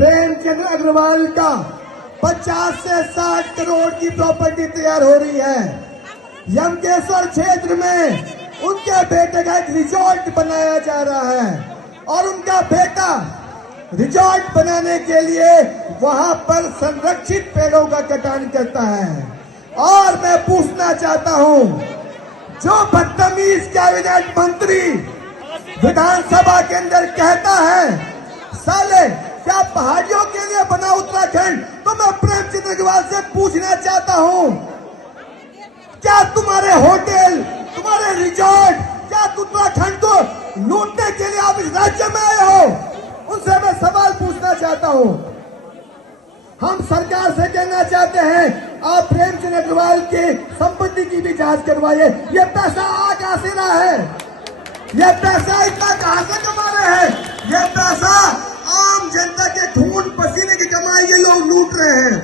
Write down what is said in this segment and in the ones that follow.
प्रेमचंद अग्रवाल का 50 से 60 करोड़ की प्रॉपर्टी तैयार हो रही है। यमकेश्वर क्षेत्र में उनके बेटे का एक रिजॉर्ट बनाया जा रहा है और उनका बेटा रिजॉर्ट बनाने के लिए वहां पर संरक्षित पेड़ों का कटान करता है। और मैं पूछना चाहता हूं, जो बदतमीज कैबिनेट मंत्री विधानसभा के अंदर कहता है साले क्या पहाड़ियों के लिए बना उत्तराखंड, तो मैं प्रेमचंद अग्रवाल से पूछना चाहता हूं, क्या तुम्हारे होटल, तुम्हारे रिजॉर्ट, क्या उत्तराखंड को लूटने के लिए आप इस राज्य में आए हो? उनसे मैं सवाल पूछना चाहता हूं। हम सरकार से कहना चाहते हैं, आप प्रेमचंद अग्रवाल की संपत्ति की भी जांच करवाइए। ये पैसा आ कहां से रहा है? ये पैसा इतना कहां से कमा रहे हैं? ये पैसा आम जनता के खून पसीने की कमाई ये लोग लूट रहे हैं,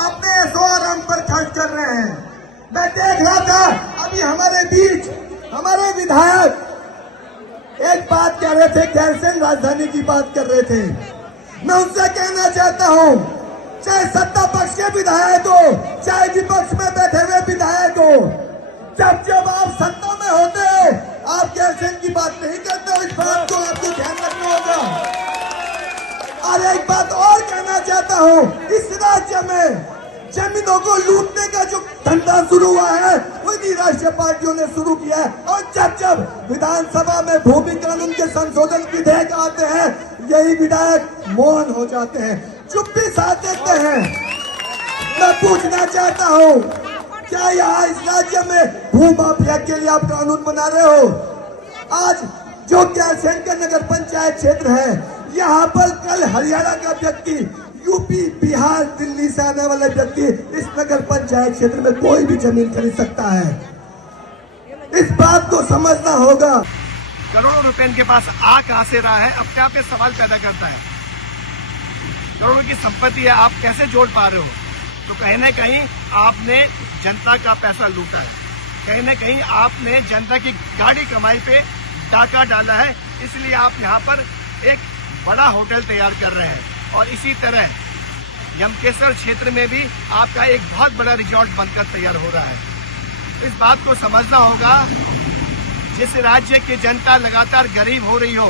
अपने ऐशो आराम पर खर्च कर रहे हैं। मैं देख रहा था अभी हमारे बीच हमारे विधायक एक बात कह रहे थे, गैरसैंण राजधानी की बात कर रहे थे। मैं उनसे कहना चाहता हूं, चाहे सत्ता पक्ष के विधायक हो, चाहे विपक्ष में बैठे हुए विधायक हो, जब जब आप सत्ता में होते हो आप गैरसैंण की बात नहीं करते हो। इस बात को आपको ध्यान रखना होगा। और एक बात और कहना चाहता हूं, इस राज्य में जमीनों को लूटने का जो धंधा शुरू हुआ है वो इन्हीं राष्ट्रीय पार्टियों ने शुरू किया है। और जब जब विधानसभा में भूमि कानून के संशोधन विधेयक आते हैं, यही विधायक मौन हो जाते हैं, चुप्पी साध देते हैं। मैं पूछना चाहता हूं, क्या यहाँ इस राज्य में भू माफिया के लिए आप कानून बना रहे हो? आज जो गैरसैंण का नगर पंचायत क्षेत्र है, यहाँ पर कल हरियाणा का व्यक्ति, यूपी, बिहार, दिल्ली से आने वाले व्यक्ति इस नगर पंचायत क्षेत्र में कोई भी जमीन खरीद सकता है। इस बात को समझना होगा। करोड़ों रुपए इनके पास आ कहां से रहा है, अपने आप में सवाल पैदा करता है। करोड़ों की संपत्ति है, आप कैसे जोड़ पा रहे हो? तो कहीं न कहीं आपने जनता का पैसा लूटा है, कहीं न कहीं आपने जनता की गाड़ी कमाई पे डाका डाला है, इसलिए आप यहाँ पर एक बड़ा होटल तैयार कर रहे हैं। और इसी तरह यमकेश्वर क्षेत्र में भी आपका एक बहुत बड़ा रिजॉर्ट बनकर तैयार हो रहा है। इस बात को समझना होगा, जिस राज्य की जनता लगातार गरीब हो रही हो,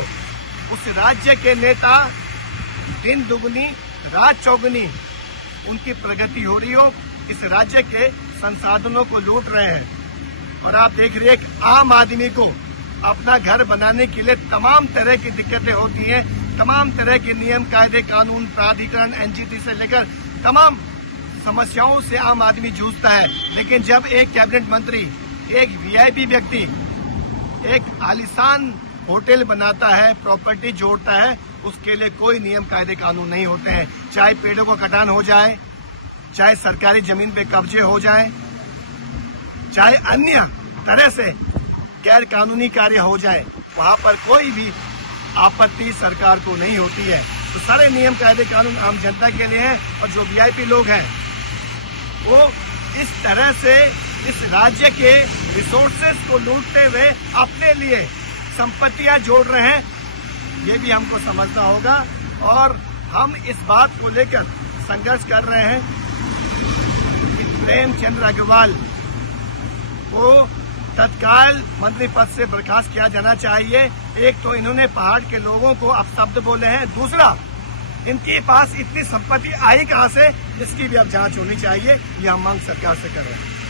उस राज्य के नेता दिन दुगनी रात चौगुनी उनकी प्रगति हो रही हो, इस राज्य के संसाधनों को लूट रहे हैं। और आप देख रहे हैं कि आम आदमी को अपना घर बनाने के लिए तमाम तरह की दिक्कतें होती हैं, तमाम तरह के नियम कायदे कानून प्राधिकरण एनजीटी से लेकर तमाम समस्याओं से आम आदमी जूझता है। लेकिन जब एक कैबिनेट मंत्री, एक वीआईपी व्यक्ति एक आलीशान होटल बनाता है, प्रॉपर्टी जोड़ता है, उसके लिए कोई नियम कायदे कानून नहीं होते हैं। चाहे पेड़ों को कटान हो जाए, चाहे सरकारी जमीन पे कब्जे हो जाए, चाहे अन्य तरह से गैर कानूनी कार्य हो जाए, वहां पर कोई भी आपत्ति सरकार को नहीं होती है। तो सारे नियम कायदे कानून आम जनता के लिए हैं। और जो वीआईपी लोग हैं वो इस तरह से इस राज्य के रिसोर्सेज को लूटते हुए अपने लिए संपत्तियां जोड़ रहे हैं, ये भी हमको समझना होगा। और हम इस बात को लेकर संघर्ष कर रहे हैं कि प्रेमचंद अग्रवाल को तत्काल मंत्री पद से बर्खास्त किया जाना चाहिए। एक तो इन्होंने पहाड़ के लोगों को अपशब्द बोले हैं, दूसरा इनके पास इतनी संपत्ति आई कहां से, इसकी भी अब जांच होनी चाहिए। ये हम मांग सरकार से कर रहे हैं।